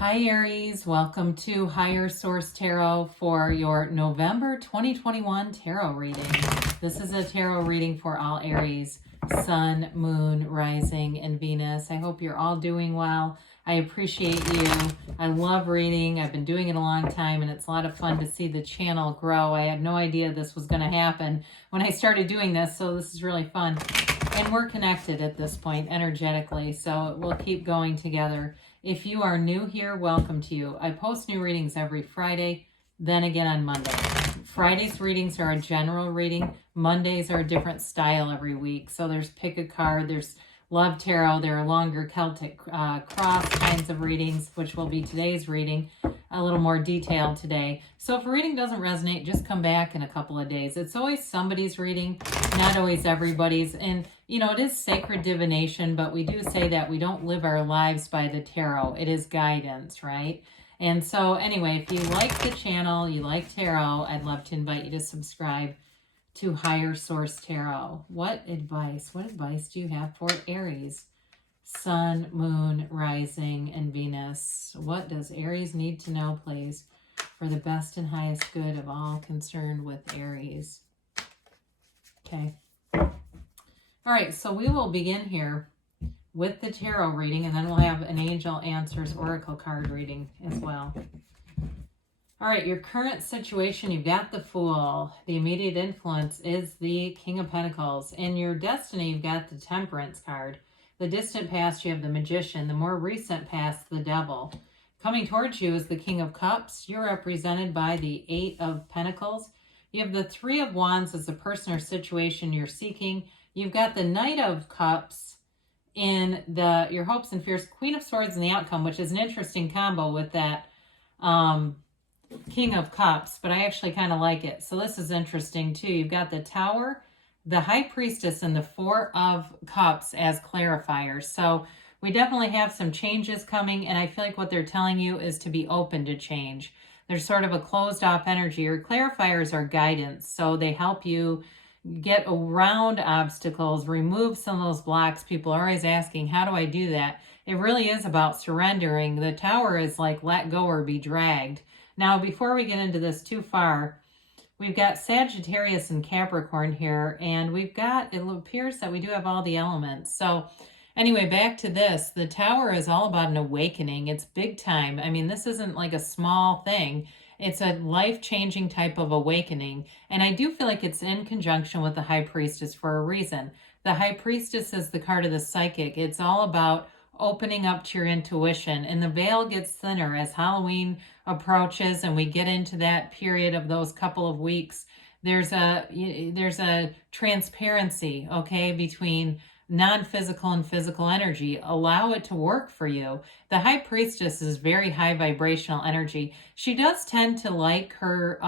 Hi Aries, welcome to Higher Source Tarot for your November 2021 tarot reading. This is a tarot reading for all Aries, Sun, Moon, Rising, and Venus. I hope you're all doing well. I appreciate you. I love reading. I've been doing it a long time and it's a lot of fun to see the channel grow. I had no idea this was going to happen when I started doing this, so this is really fun. And we're connected at this point energetically, so we'll keep going together. If you are new here, welcome to you. I post new readings every Friday, then again on Monday. Friday's readings are a general reading. Mondays are a different style every week. So there's pick a card, there's love tarot, there are longer Celtic cross kinds of readings, which will be today's reading, a little more detailed today. So if a reading doesn't resonate, just come back in a couple of days. It's always somebody's reading, not always everybody's. And you know, it is sacred divination, but we do say that we don't live our lives by the tarot. It is guidance, right? And so anyway, if you like the channel, you like tarot, I'd love to invite you to subscribe to Higher Source Tarot. What advice do you have for Aries? Sun, Moon, Rising, and Venus. What does Aries need to know, please, for the best and highest good of all concerned with Aries? Okay. All right, so we will begin here with the tarot reading, and then we'll have an Angel Answers Oracle card reading as well. All right, your current situation, you've got the Fool. The immediate influence is the King of Pentacles. In your destiny, you've got the Temperance card. The distant past, you have the Magician. The more recent past, the Devil. Coming towards you is the King of Cups. You're represented by the Eight of Pentacles. You have the Three of Wands as the person or situation you're seeking. You've got the Knight of Cups in your hopes and fears, Queen of Swords in the outcome, which is an interesting combo with that King of Cups, but I actually kind of like it. So this is interesting too. You've got the Tower, the High Priestess, and the Four of Cups as clarifiers. So we definitely have some changes coming, and I feel like what they're telling you is to be open to change. There's sort of a closed off energy. Your clarifiers are guidance, so they help you get around obstacles, remove some of those blocks. People are always asking, how do I do that? It really is about surrendering. The Tower is like let go or be dragged. Now, before we get into this too far, we've got Sagittarius and Capricorn here, and we've got, it appears that we do have all the elements. So anyway, back to this. The Tower is all about an awakening. It's big time. I mean, this isn't like a small thing. It's a life-changing type of awakening. And I do feel like it's in conjunction with the High Priestess for a reason. The High Priestess is the card of the psychic. It's all about opening up to your intuition. And the veil gets thinner as Halloween approaches and we get into that period of those couple of weeks. There's a transparency, okay, between non-physical and physical energy. Allow it to work for you. The High Priestess is very high vibrational energy. She does tend to like her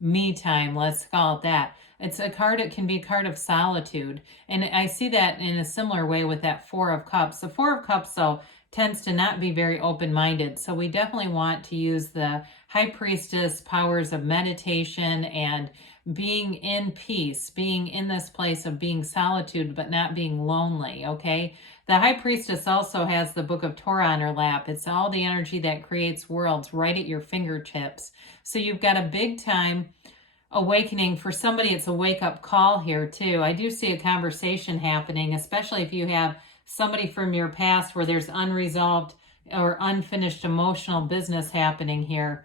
me time, let's call it that. It's a card, it can be a card of solitude. And I see that in a similar way with that Four of Cups. The Four of Cups, though, tends to not be very open-minded. So we definitely want to use the High Priestess powers of meditation and being in peace, being in this place of being solitude, but not being lonely, okay? The High Priestess also has the Book of Torah on her lap. It's all the energy that creates worlds right at your fingertips. So you've got a big time awakening. For somebody, it's a wake-up call here, too. I do see a conversation happening, especially if you have somebody from your past where there's unresolved or unfinished emotional business happening here.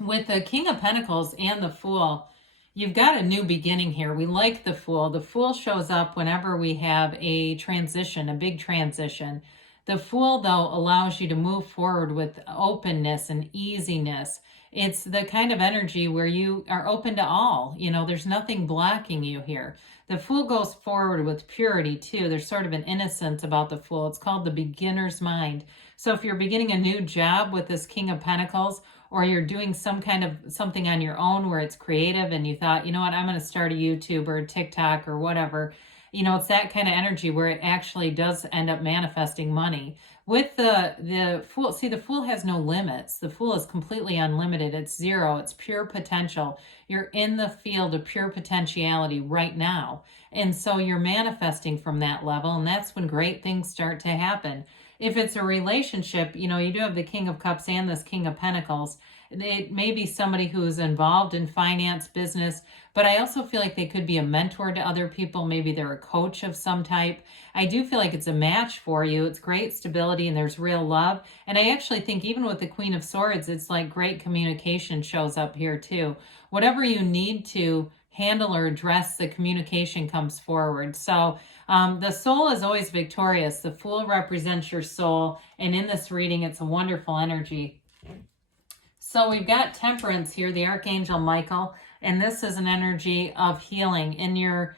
With the King of Pentacles and the Fool, you've got a new beginning here. We like the Fool. The Fool shows up whenever we have a transition, a big transition. The Fool, though, allows you to move forward with openness and easiness. It's the kind of energy where you are open to all. You know, there's nothing blocking you here. The Fool goes forward with purity, too. There's sort of an innocence about the Fool. It's called the beginner's mind. So if you're beginning a new job with this King of Pentacles, or you're doing some kind of something on your own where it's creative and you thought, you know what, I'm going to start a YouTube or a TikTok or whatever. You know, it's that kind of energy where it actually does end up manifesting money. With the Fool, see, the Fool has no limits. The Fool is completely unlimited. It's zero. It's pure potential. You're in the field of pure potentiality right now. And so you're manifesting from that level, and that's when great things start to happen. if it's a relationship, you know, you do have the King of Cups and this King of Pentacles. It may be somebody who's involved in finance, business, but I also feel like they could be a mentor to other people. Maybe they're a coach of some type. I do feel like it's a match for you. It's great stability and there's real love. And I actually think even with the Queen of Swords, it's like great communication shows up here too. Whatever you need to handle or address, the communication comes forward. So the soul is always victorious. The Fool represents your soul. And in this reading, it's a wonderful energy. So we've got Temperance here, the Archangel Michael, and this is an energy of healing in your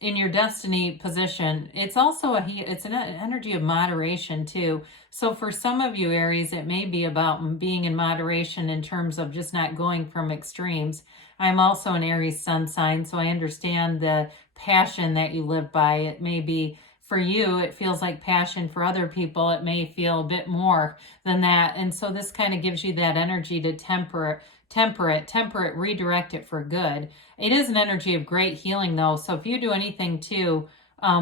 destiny position. It's also it's an energy of moderation too. So for some of you, Aries, it may be about being in moderation in terms of just not going from extremes. I'm also an Aries sun sign, so I understand the passion that you live by. It may be for you, it feels like passion. For other people, it may feel a bit more than that. And so this kind of gives you that energy to temper it, redirect it for good. It is an energy of great healing though. So if you do anything too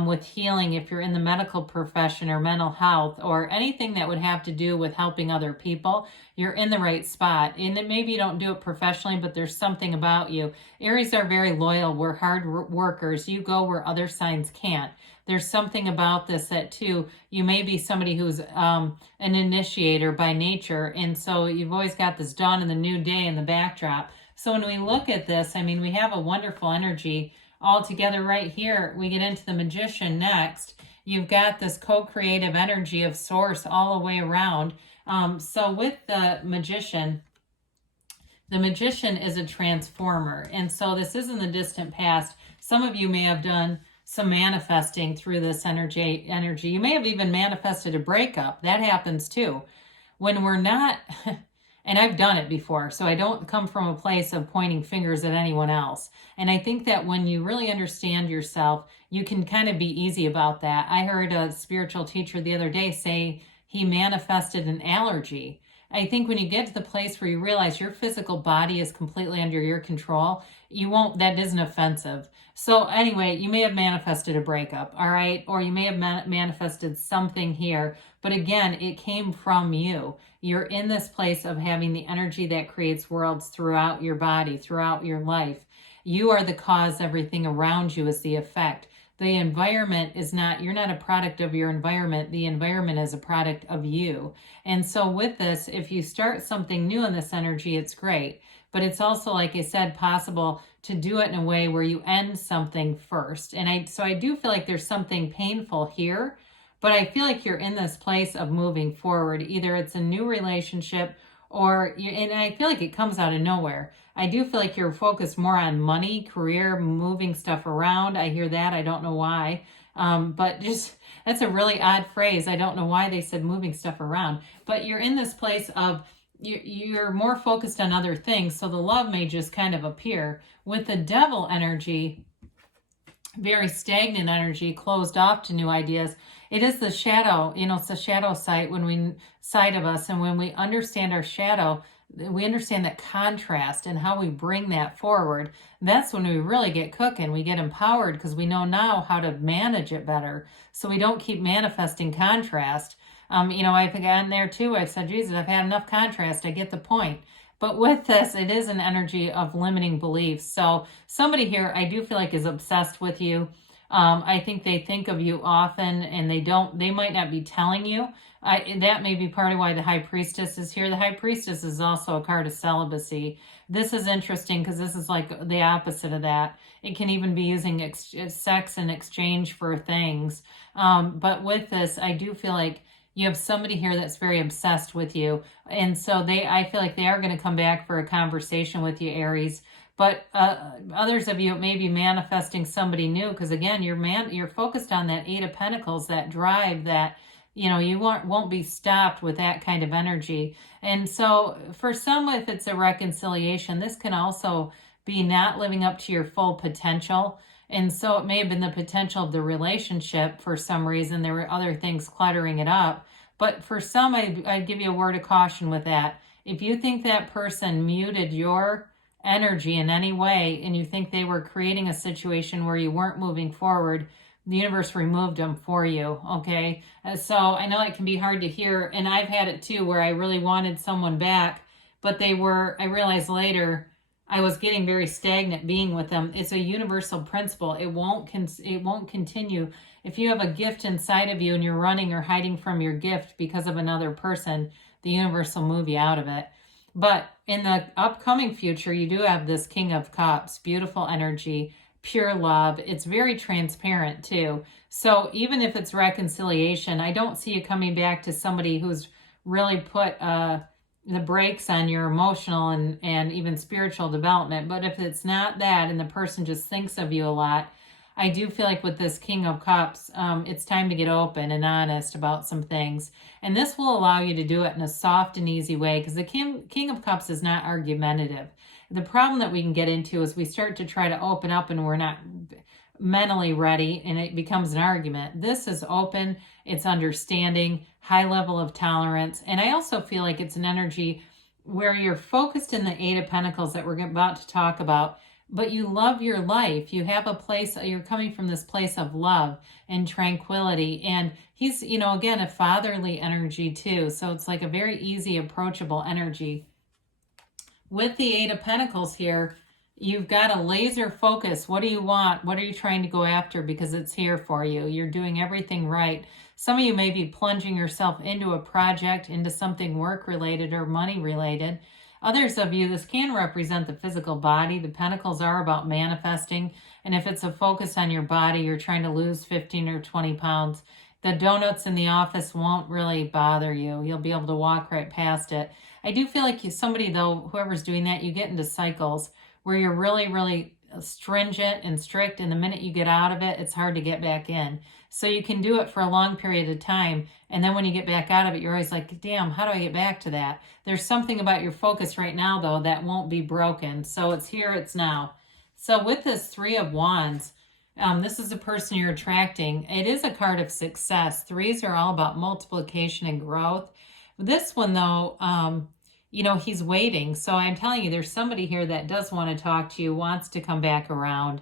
with healing, if you're in the medical profession or mental health or anything that would have to do with helping other people, you're in the right spot. And then maybe you don't do it professionally, but there's something about you. Aries are very loyal. We're hard workers. You go where other signs can't. There's something about this that too, you may be somebody who's an initiator by nature. And so you've always got this dawn and the new day in the backdrop. So when we look at this, I mean, we have a wonderful energy all together right here. We get into the Magician next. You've got this co-creative energy of Source all the way around. So with the Magician is a transformer. And so this is in the distant past. Some of you may have done some manifesting through this energy. You may have even manifested a breakup. That happens too. When we're not, and I've done it before, so I don't come from a place of pointing fingers at anyone else. And I think that when you really understand yourself, you can kind of be easy about that. I heard a spiritual teacher the other day say he manifested an allergy. I think when you get to the place where you realize your physical body is completely under your control, that isn't offensive. So anyway, you may have manifested a breakup, all right? Or you may have manifested something here. But again, it came from you. You're in this place of having the energy that creates worlds throughout your body, throughout your life. You are the cause. Everything around you is the effect. The environment is not, you're not a product of your environment. The environment is a product of you. And so with this, if you start something new in this energy, it's great. But it's also, like I said, possible to do it in a way where you end something first. And so I do feel like there's something painful here, but I feel like you're in this place of moving forward. Either it's a new relationship and I feel like it comes out of nowhere. I do feel like you're focused more on money, career, moving stuff around. I hear that. I don't know why. But just, that's a really odd phrase. I don't know why they said moving stuff around. But you're in this place of, you're more focused on other things. So the love may just kind of appear. With the Devil energy, very stagnant energy, closed off to new ideas. It is the shadow, it's the shadow side of us. And when we understand our shadow, we understand that contrast and how we bring that forward. That's when we really get cooking. We get empowered because we know now how to manage it better. So we don't keep manifesting contrast. I've gotten there too. I've said, Jesus, I've had enough contrast. I get the point. But with this, it is an energy of limiting beliefs. So somebody here, I do feel like, is obsessed with you. I think they think of you often, and they might not be telling you. That may be part of why the High Priestess is here. The High Priestess is also a card of celibacy. This is interesting because this is like the opposite of that. It can even be using sex in exchange for things. But with this, I do feel like you have somebody here that's very obsessed with you. And so I feel like they are going to come back for a conversation with you, Aries. But others of you may be manifesting somebody new because, again, you're focused on that Eight of Pentacles, that drive, that, you won't be stopped with that kind of energy. And so for some, if it's a reconciliation, this can also be not living up to your full potential. And so it may have been the potential of the relationship for some reason. There were other things cluttering it up. But for some, I'd give you a word of caution with that. If you think that person muted your energy in any way and you think they were creating a situation where you weren't moving forward, the universe removed them for you, okay? So I know it can be hard to hear, and I've had it too where I really wanted someone back, but I realized later I was getting very stagnant being with them. It's a universal principle. It won't continue. If you have a gift inside of you and you're running or hiding from your gift because of another person, the universe will move you out of it. But in the upcoming future, you do have this King of Cups, beautiful energy, pure love. It's very transparent too. So even if it's reconciliation, I don't see you coming back to somebody who's really put the brakes on your emotional and even spiritual development. But if it's not that and the person just thinks of you a lot, I do feel like with this King of Cups, it's time to get open and honest about some things. And this will allow you to do it in a soft and easy way, because the King of Cups is not argumentative. The problem that we can get into is we start to try to open up and we're not mentally ready and it becomes an argument. This is open, it's understanding, high level of tolerance. And I also feel like it's an energy where you're focused in the Eight of Pentacles that we're about to talk about, but you love your life. You have a place, you're coming from this place of love and tranquility. And he's, again, a fatherly energy too. So it's like a very easy, approachable energy. With the Eight of Pentacles here, you've got a laser focus. What do you want? What are you trying to go after? Because it's here for you. You're doing everything right. Some of you may be plunging yourself into a project, into something work-related or money-related. Others of you, this can represent the physical body. The Pentacles are about manifesting. And if it's a focus on your body, you're trying to lose 15 or 20 pounds. The donuts in the office won't really bother you. You'll be able to walk right past it. I do feel like somebody, though, whoever's doing that, you get into cycles where you're really, really stringent and strict. And the minute you get out of it, it's hard to get back in. So you can do it for a long period of time. And then when you get back out of it, you're always like, damn, how do I get back to that? There's something about your focus right now, though, that won't be broken. So it's here, it's now. So with this Three of Wands, this is the person you're attracting. It is a card of success. Threes are all about multiplication and growth. This one, though, he's waiting. So I'm telling you, there's somebody here that does want to talk to you, wants to come back around.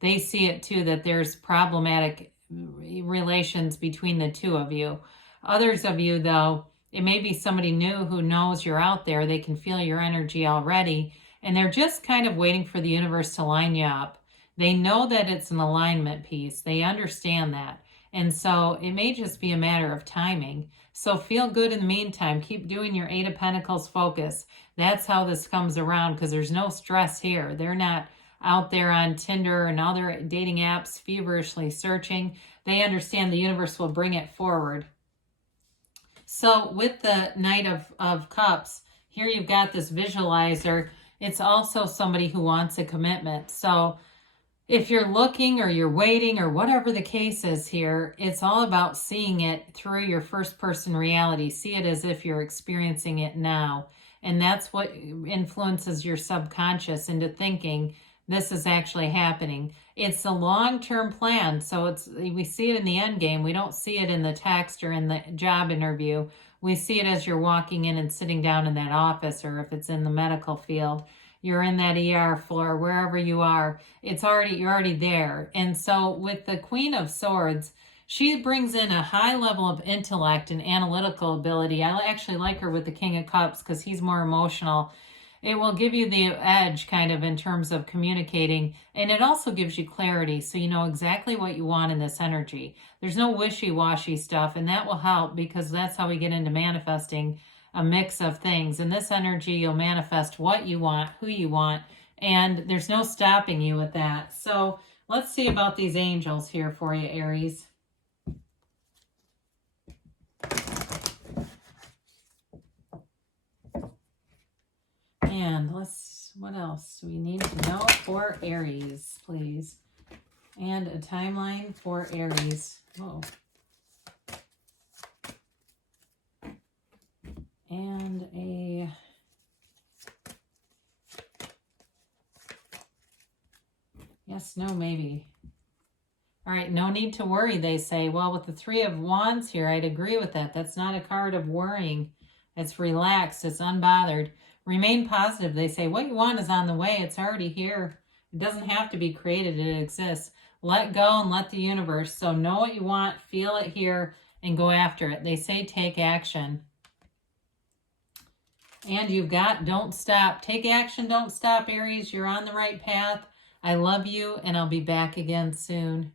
They see it too, that there's problematic relations between the two of you. Others of you, though, it may be somebody new who knows you're out there. They can feel your energy already, and they're just kind of waiting for the universe to line you up. They know that it's an alignment piece. They understand that. And so it may just be a matter of timing. So feel good in the meantime. Keep doing your Eight of Pentacles focus. That's how this comes around, because there's no stress here. They're not out there on Tinder and other dating apps feverishly searching. They understand the universe will bring it forward. So with the Knight of Cups, here you've got this visualizer. It's also somebody who wants a commitment. So if you're looking or you're waiting or whatever the case is here, it's all about seeing it through your first person reality. See it as if you're experiencing it now. And that's what influences your subconscious into thinking this is actually happening. It's a long-term plan. So we see it in the end game. We don't see it in the text or in the job interview. We see it as you're walking in and sitting down in that office, or if it's in the medical field, you're in that ER floor, wherever you are, you're already there. And so with the Queen of Swords, she brings in a high level of intellect and analytical ability. I actually like her with the King of Cups because he's more emotional. It will give you the edge kind of in terms of communicating, and it also gives you clarity, so you know exactly what you want in this energy. There's no wishy-washy stuff, and that will help, because that's how we get into manifesting a mix of things. In this energy, you'll manifest what you want, who you want, and there's no stopping you with that. So let's see about these angels here for you, Aries. And what else do we need to know for Aries, please? And a timeline for Aries. Whoa. And a yes, no, maybe. All right, no need to worry, they say. Well, with the Three of Wands here, I'd agree with that. That's not a card of worrying. It's relaxed. It's unbothered. Remain positive, they say. What you want is on the way. It's already here. It doesn't have to be created. It exists. let go and let the universe. So know what you want, feel it here, and go after it. They say take action. And you've got don't stop. Take action, don't stop, Aries. You're on the right path. I love you, and I'll be back again soon.